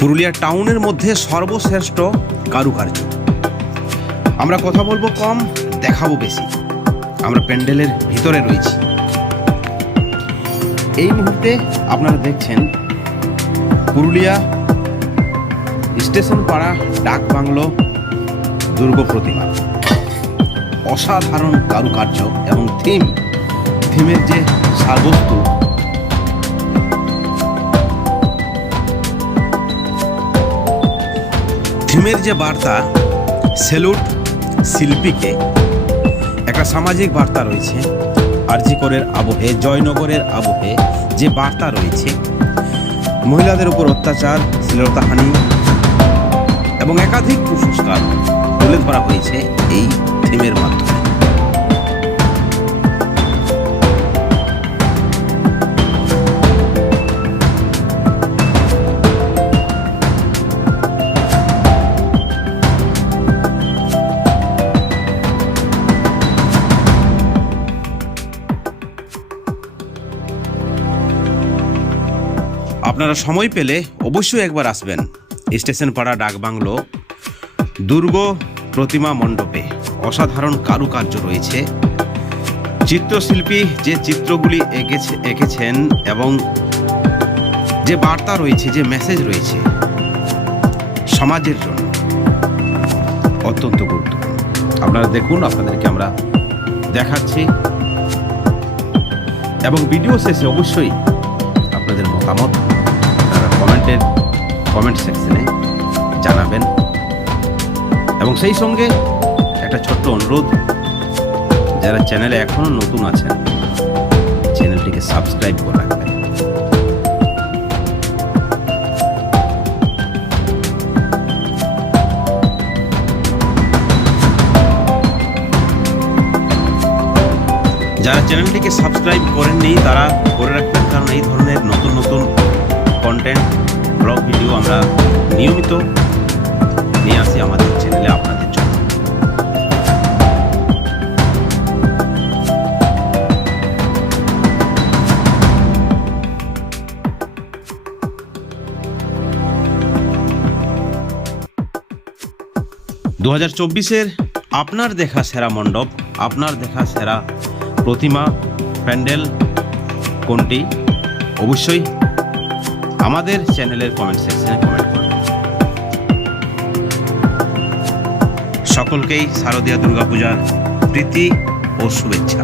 পুরুলিয়া টাউনের মধ্যে সর্বশ্রেষ্ঠ কারুকার্য। আমরা কথা বলবো কম, দেখাবো বেশি। আমরা প্যান্ডেলের ভিতরে রয়েছি। এই মুহূর্তে আপনারা দেখছেন পুরুলিয়া স্টেশন পাড়া ডাক বাংলো দুর্গ প্রতিমা। অসাধারণ কারুকার্য এবং থিমের যে সারবস্তু, থিমের যে বার্তা, সেলুট শিল্পীকে। একটা সামাজিক বার্তা রয়েছে, আরজিকরের আবহে, জয়নগরের আবহে যে বার্তা রয়েছে, মহিলাদের উপর অত্যাচার, শ্লীলতাহানি এবং একাধিক কুসংস্কার তুলে ধরা হয়েছে এই থিমের মাধ্যমে। আপনারা সময় পেলে অবশ্যই একবার আসবেন স্টেশন পাড়া ডাকবাংলো দুর্গ প্রতিমা মণ্ডপে। অসাধারণ কারুকার্য রয়েছে। চিত্রশিল্পী যে চিত্রগুলি এঁকেছেন এবং যে বার্তা রয়েছে, যে মেসেজ রয়েছে সমাজের জন্য, অত্যন্ত গুরুত্বপূর্ণ। আপনারা দেখুন, আপনাদেরকে আমরা দেখাচ্ছি এবং ভিডিও শেষে অবশ্যই আপনাদের মতামত কমেন্ট সেকশনে জানাবেন। এবং সেই সঙ্গে একটা ছোট্ট অনুরোধ, যারা চ্যানেলে এখনো নতুন আছেন চ্যানেলটিকে সাবস্ক্রাইব করে রাখবেন। যারা চ্যানেলটিকে সাবস্ক্রাইব করেননি তারা করে রাখবেন, কারণ এই ধরনের নতুন নতুন কন্টেন্ট, ব্লগ ভিডিও আমরা নিয়মিত নিয়ে আসি আমাদের চ্যানেলে আপনাদের জন্য। দু 2024-এর আপনার দেখা সেরা মণ্ডপ, আপনার দেখা সেরা প্রতিমা, প্যান্ডেল কোনটি? অবশ্যই আমাদের চ্যানেলের কমেন্ট সেকশনে কমেন্ট করুন। সকলকেই শারদীয়া দুর্গাপূজার প্রীতি ও শুভেচ্ছা।